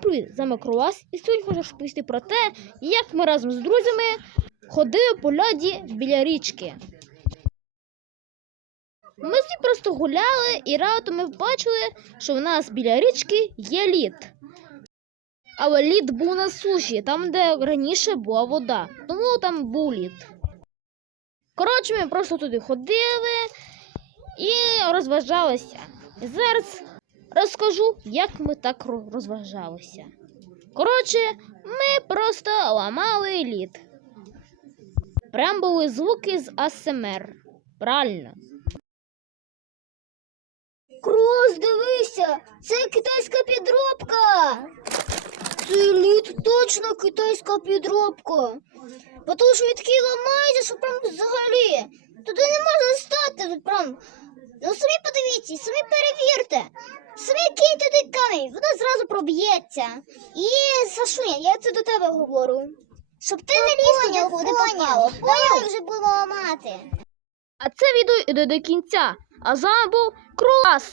привіт! З вами і сьогодні хочу розповісти про те, як ми разом з друзями ходили по льоді біля річки. Ми всі просто гуляли і раптом ми бачили, що в нас біля річки є лід. Але лід був на суші, там, де раніше була вода, тому там був лід. Коротше, ми просто туди ходили і розважалися. Зараз розкажу, як ми так розважалися. Коротше, ми просто ламали лід. Прям були звуки з АСМР. Правильно. Крос, дивися, це китайська підробка. Цей лід точно китайська підробка. Бо Тому він такий ламається, що прям взагалі. Туди не можна стати. Прям. Ну самі подивіться, самі перевірте. Самі кінь туди камінь, воно зразу проб'ється. І Сашуня, я це до тебе говорю. Щоб ти не ліз туди, куди попало. Поняв, вже було ламати. А це відео іде до кінця. А з вами був Крулас.